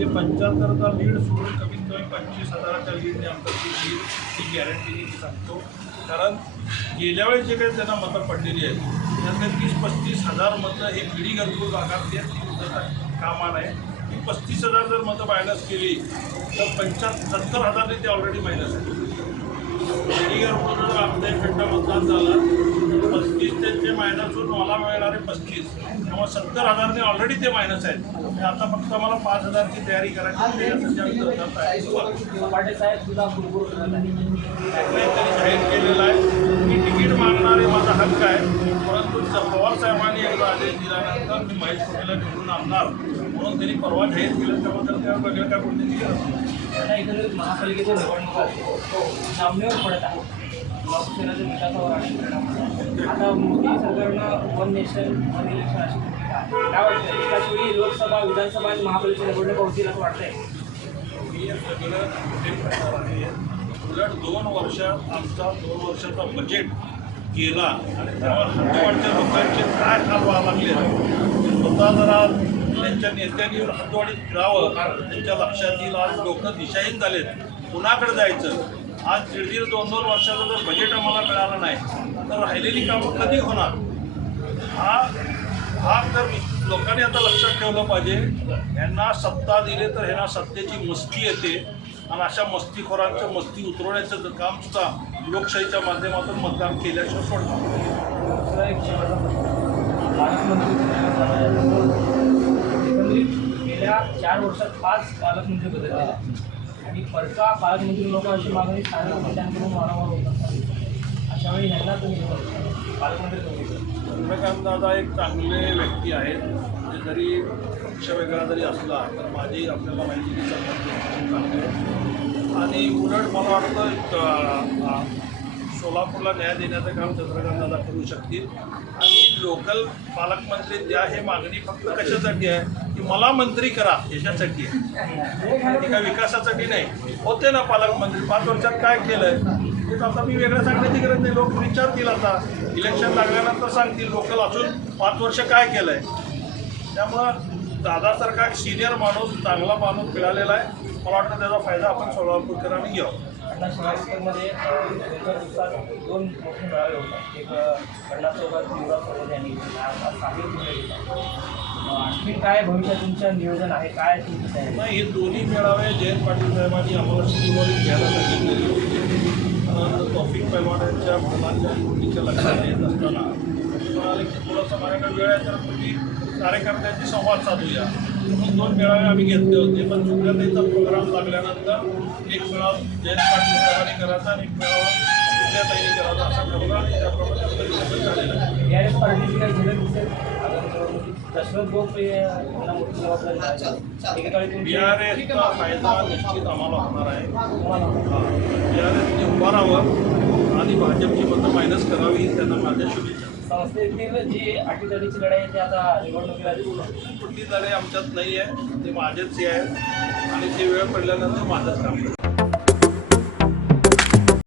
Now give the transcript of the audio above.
म्हणजे पंच्याहत्तरचा लीड सोडून कमीत कमी पंचवीस हजाराच्या लीडने आमचा ती लीड ही गॅरंटी मी सांगतो. कारण गेल्या वेळेस जे काही त्यांना मतं पडलेली आहेत त्यातले तीस पस्तीस हजार मतं हे पिढी घरकुल भागातली आहेत ती मुदत कामा नाही ती पस्तीस हजार जर मतं मायनस केली तर पंच्याहत्तर सत्तर हजारने ते ऑलरेडी मायनस आहे. पिढी घरकुल जर आमच्या खंड मतदान झालं. पस्तीस त्यांचे मायनस होऊन मला मिळणारे पस्तीस त्यामुळे सत्तर हजारने ऑलरेडी ते मायनस आहेत. आता फक्त मला पाच हजारची तयारी करायची. पाटील साहेब जाहीर केलेलं आहे. की तिकीट मागणारे माझा हक्क आहे. परंतु स- पवार साहेबांनी एकदा आदेश दिल्यानंतर मी महेश पटेलला निवडून आणणार. म्हणून त्यांनी परवा जाहीर केलं त्याबद्दल काय वेगळं काय करत आता एकंदरीत महापालिकेच्या निवडणुका सामन्यावर पडत आहे. शिवसेनेच्या विकासावर आणि परिणाम. आता मोदी सरकारनं वन नेशन वन इलेक्शन अशी. काय वाटतं एकाच वेळी लोकसभा विधानसभा आणि महापालिका निवडणुका होतील असं वाटतंय. मी सगळं कुठे करणार आहे? उलट दोन वर्षात आमचा दोन वर्षाचा बजेट गेला आणि तेव्हा हद्दवाडच्या लोकांचे काय हाल व्हायला लागले? स्वतः जरा त्यांच्या नेत्यांनी हद्दवाडीत फिरावं त्यांच्या लक्षात येईल आज लोक दिशाहीन झालेत. कुणाकडे जायचं? आज दीड दीड दोन दोन वर्षाचं जर बजेट आम्हाला मिळालं नाही तर राहिलेली कामं कधी होणार? हा हा तर लोकांनी आता लक्षात ठेवलं पाहिजे. यांना सत्ता दिले तर ह्यांना सत्तेची मस्ती येते. आणि अशा मस्तीखोरांचं मस्ती उतरवण्याचं काम सुद्धा लोकशाहीच्या माध्यमातून मतदान केल्याशिवाय सोडणार चार वर्षात पाच पालकमंत्री बदलले. आणि परका पालकमंत्री लोक अशी मागणी स्थानिक नेत्यांकडून वारंवार होत असतात. अशा वेळी ह्यांना तुम्ही पालकमंत्री तुम्ही चंद्रकांत दादा एक चांगले व्यक्ती आहेत. म्हणजे जरी पक्ष वेगळा जरी असला तर माझी आपल्याला माहिती की चांगले आणि उलट मला वाटतं एक, सोलापूरला न्याय देण्याचं काम चंद्रकांत करू शकतील. आणि लोकल पालकमंत्री द्या हे मागणी फक्त कशासाठी आहे? की मला मंत्री करा याच्यासाठी आहे. काय विकासासाठी नाही. होते ना पालकमंत्री. पाच वर्षात काय केलंय? ते आता मी वेगळं सांगण्याची गरज नाही. लोक विचारतील आता. इलेक्शन लागल्यानंतर सांगतील. लोकल अजून पाच वर्ष काय केलंय? त्यामुळं दादासारखा एक सिनियर माणूस चांगला माणूस मिळालेला आहे. मला वाटतं त्याचा फायदा आपण सोलापूरकरांनी घ्यावा. अण्णा शिवाजीमध्ये एका दिवसात दोन मोठे मेळावे होतात. एक अण्णा चौकात युवराज चौधरी यांनी घेतला, आज साहिल आणखी काय भविष्यात तुमचं नियोजन आहे? काय तुमचं तयारी नाही हे दोन्ही मेळावे जयंत पाटील साहेबांनी आम्हाला शिववाडीत घ्यायला सांगितलेले होते. अं, तौफिक पैलवानांच्या मुलांच्या निवडीच्या लक्षात येत असताना म्हणाले की थोडासा माझ्याकडे वेळ आहे तर तुम्ही कार्यकर्त्यांशी संवाद साधूया. म्हणून दोन मेळावे आम्ही घेतले होते पण सुप्रियाताईचा प्रोग्राम लागल्यानंतर एक मेळावा जयंत पाटील साहेबांनी करायचा आणि एक मेळावा सुप्रियाताईने करायचा असा आणि त्याप्रमाणे बी आर एसचा फायदा निश्चित आम्हाला होणार आहे. तुम्हाला बी आर एसने उभा राहावं आणि भाजपची मतं मायनस करावी ही त्यांना माझ्या शुभेच्छा. संस्थेतील जी अटीतटीची लढाई आहे ती आता निवडणुकीला दिसू कुठली लढाई आमच्यात नाही आहे ते माझेच आहे. आणि ते वेळ पडल्यानंतर माझंच काम